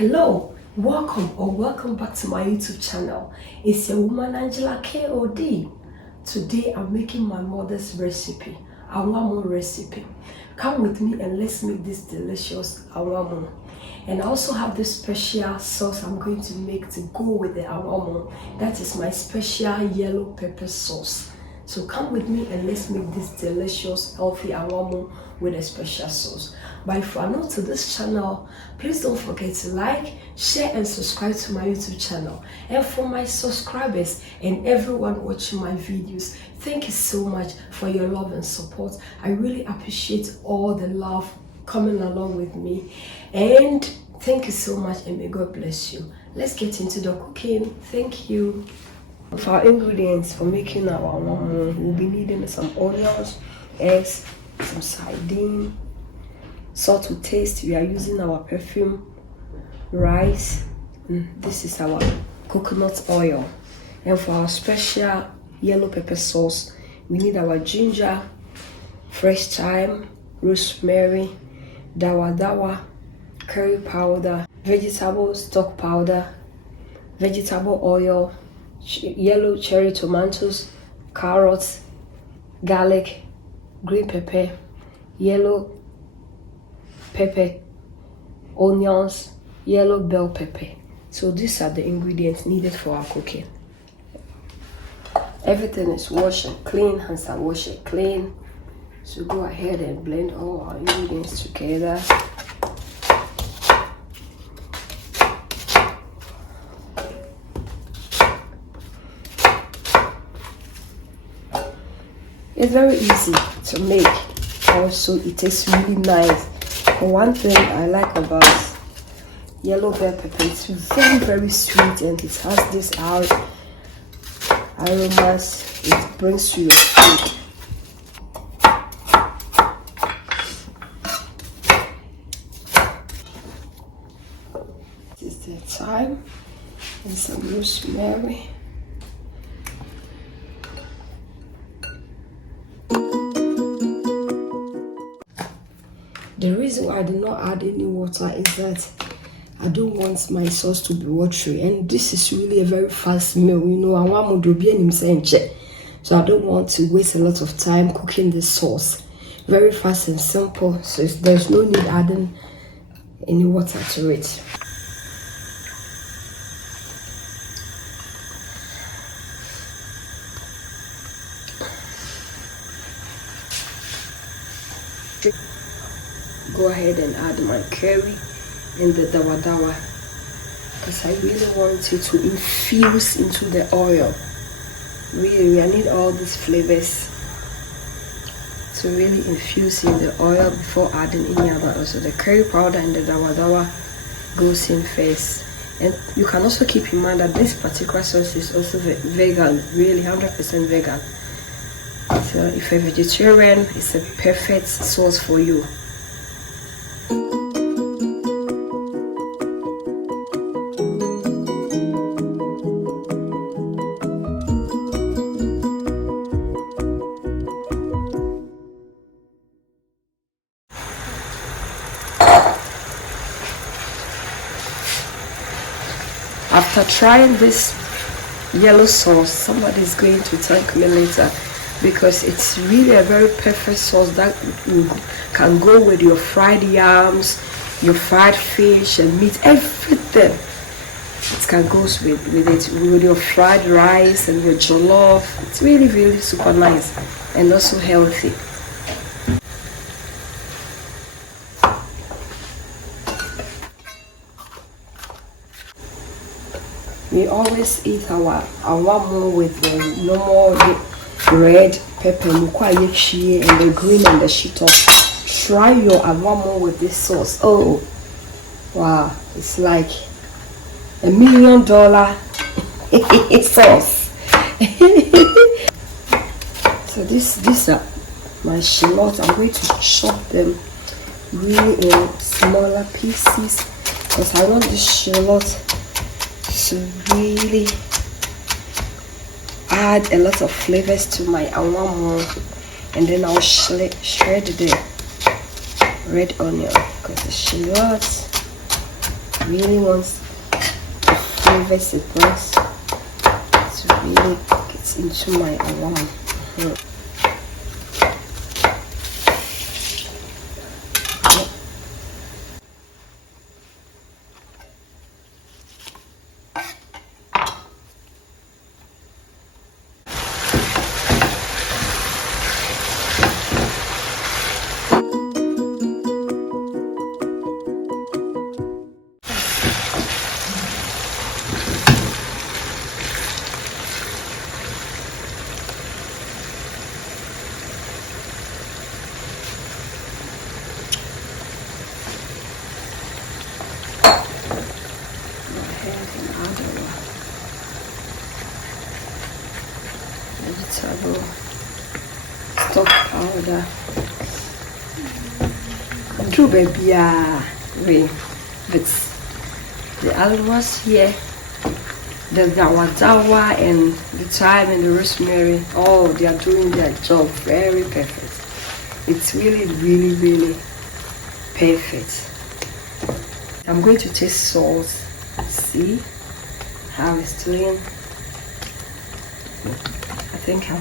Hello, welcome back to my YouTube channel. It's your woman Angela KOD. Today I'm making my mother's recipe, Angwamu recipe. Come with me and let's make this delicious Angwamu. And I also have this special sauce I'm going to make to go with the Angwamu. That is my special yellow pepper sauce. So come with me and let's make this delicious, healthy Angwamu with a special sauce. But if you are new to this channel, please don't forget to like, share and subscribe to my YouTube channel. And for my subscribers and everyone watching my videos, thank you so much for your love and support. I really appreciate all the love coming along with me. And thank you so much and may God bless you. Let's get into the cooking. Thank you. For our ingredients for making our Angwamu, we'll be needing some onions, eggs, some sardines, salt to taste. We are using our perfume, rice, this is our coconut oil. And for our special yellow pepper sauce, we need our ginger, fresh thyme, rosemary, Dawadawa, curry powder, vegetable stock powder, vegetable oil, yellow cherry tomatoes, carrots, garlic, green pepper, yellow pepper, onions, yellow bell pepper. So these are the ingredients needed for our cooking. Everything is washed and clean, hands are washed and clean. So go ahead and blend all our ingredients together. It's very easy to make. Also, it tastes really nice. One thing I like about yellow bell pepper, it's very sweet and it has this aromas it brings to your food. This is the thyme and some rosemary. The reason why I did not add any water is that I don't want my sauce to be watery, and this is really a very fast meal. You know, I want to be in so I don't want to waste a lot of time cooking this sauce. Very fast and simple, so there's no need adding any water to it. Go ahead and add my curry and the Dawadawa because I really want it to infuse into the oil. Really, I need all these flavors to really infuse in the oil before adding any other oil. So the curry powder and the Dawadawa goes in first. And you can also keep in mind that this particular sauce is also vegan, really 100% vegan. So if you're a vegetarian, it's a perfect sauce for you. After trying this yellow sauce, somebody is going to thank me later because it's really a very perfect sauce that can go with your fried yams, your fried fish and meat, everything. It can go with your fried rice and your jollof. It's really super nice and also healthy. We always eat our Angwamu with the normal red pepper, and the green and the shito. Try your Angwamu with this sauce. Oh, wow! It's like $1 million sauce. So these are my shallots. I'm going to chop them really in smaller pieces because I want this shallot to really add a lot of flavors to my Angwamu, and then I'll shred the red onion because the shallots really want flavors it brings to really get into my Angwamu. Vegetable stock powder. Do baby with the alwas here, the Dawadawa and the Thyme and the Rosemary. Oh, they are doing their job very perfect. It's really, really, really perfect. I'm going to taste salt. See how it's doing. I think I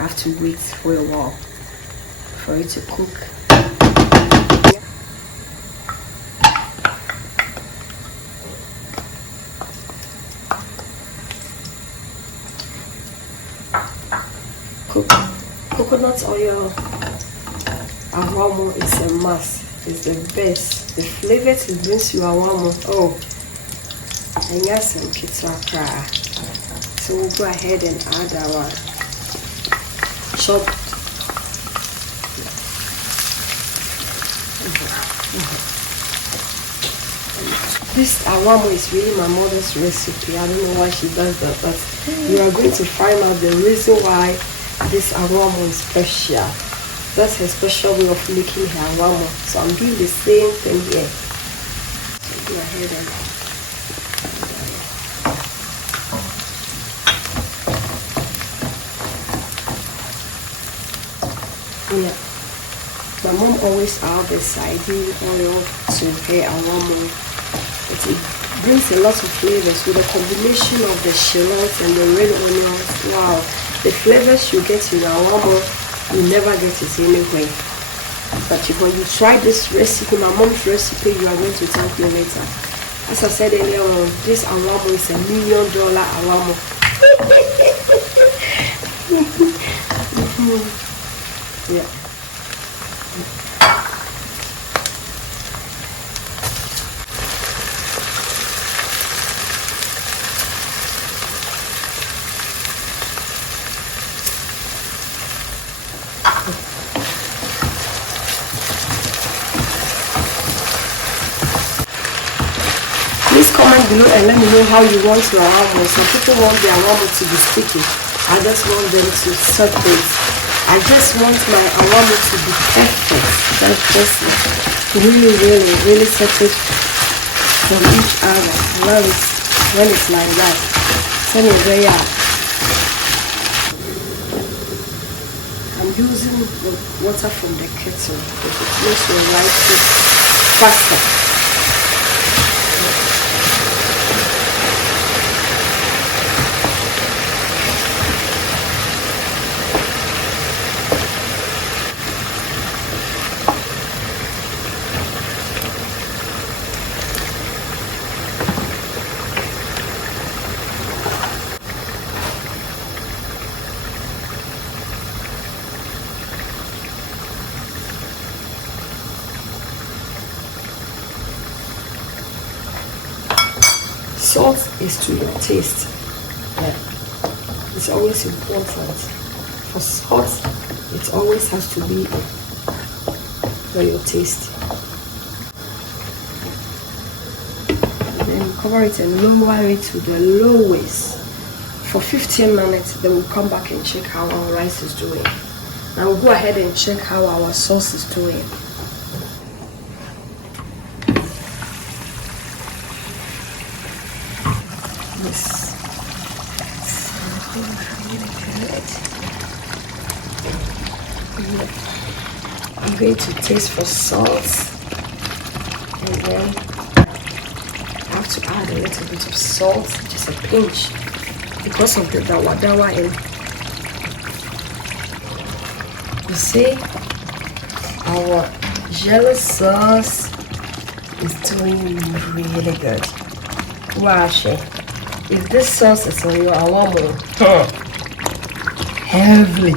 have to wait for a while for it to cook. Coconut oil Angwamu is a must. It's the best. The flavors it brings you Angwamu. Oh, and yes, some kitchen cry. So we'll go ahead and add our chopped This Angwamu is really my mother's recipe. I don't know why she does that, but you are going to find out the reason why this Angwamu is special. That's her special way of making her Angwamu. So I'm doing the same thing here. So go ahead and yeah. My mom always add the sardine oil to her Angwamu. It brings a lot of flavors with a combination of the shallots and the red onions. Wow, the flavors you get in Angwamu, you never get it anywhere. But when you try this recipe, my mom's recipe, you are going to thank me later. As I said earlier on, this Angwamu is $1 million Angwamu. Yeah. Please comment below and let me know how you want your Angwamu. Some people want their Angwamu to be sticky. I just want them to separate. I just want my Angwamu to be perfect. That's just really, really, really separate from each other. I love it when it's like that. Send it there. I'm using the water from the kettle because it makes your rice cook faster. Salt is to your taste. Yeah. It's always important. For salt, it always has to be for your taste. And then cover it and lower it to the lowest for 15 minutes. Then we'll come back and check how our rice is doing. Now we'll go ahead and check how our sauce is doing. I'm going to taste for salt and then to add a little bit of salt, just a pinch, because of the Dawadawa in. You see, our yellow sauce is doing really good. Wow, if this sauce is on your Angwamu, heavily,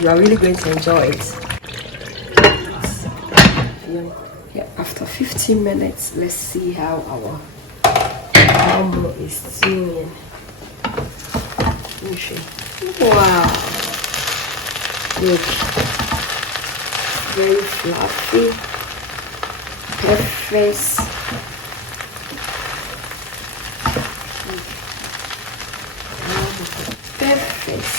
you are really going to enjoy it. Yeah, after 15 minutes, let's see how our Angwamu is doing. Wow, look, very fluffy, perfect. Perfect.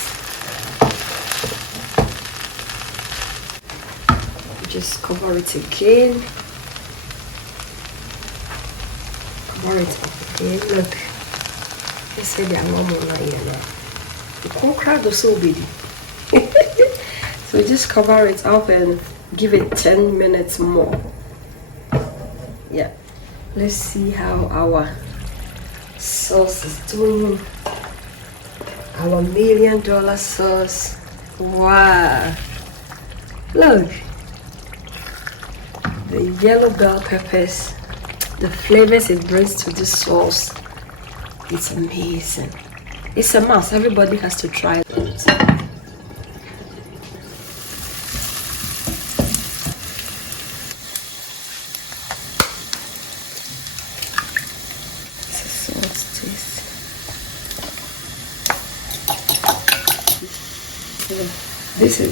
Just cover it again. Cover it again. Look, they said they are normal now. The concrete is so big. So just cover it up and give it 10 minutes more. Yeah. Let's see how our sauce is doing. Our $1 million sauce. Wow. Look. The yellow bell peppers. The flavors it brings to this sauce. It's amazing. It's a must. Everybody has to try it.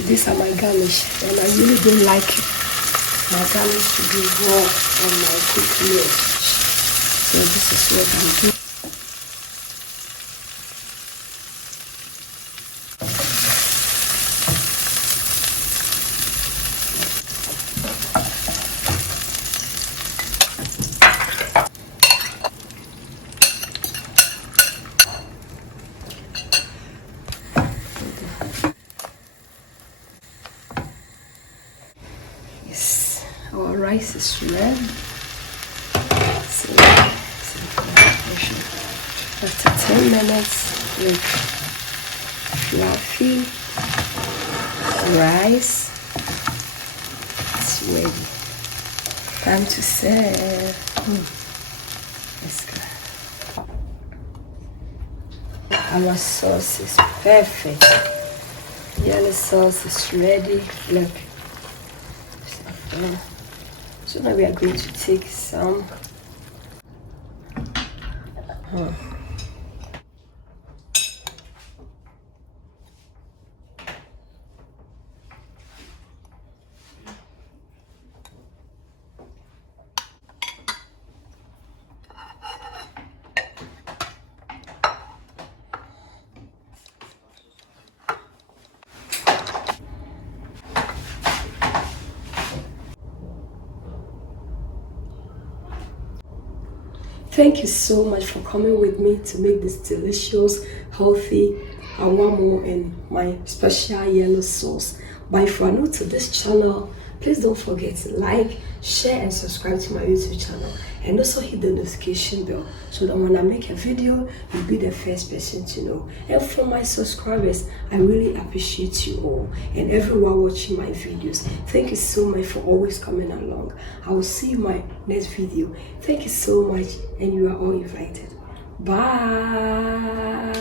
These are my garnish, and I really don't like my garnish to be raw on my cooked meal. So this is what I'm doing. Our rice is red. So after 10 minutes, with fluffy rice, it's ready. Time to serve. Let's go. Our sauce is perfect. Yellow sauce is ready. Look. So now we are going to take some. Thank you so much for coming with me to make this delicious, healthy Angwamu in my special yellow sauce. But if you are new to this channel, please don't forget to like, share and subscribe to my YouTube channel, and also hit the notification bell so that when I make a video, you'll be the first person to know. And for my subscribers, I really appreciate you all and everyone watching my videos. Thank you so much for always coming along. I will see you in my next video. Thank you so much, and you are all invited. Bye.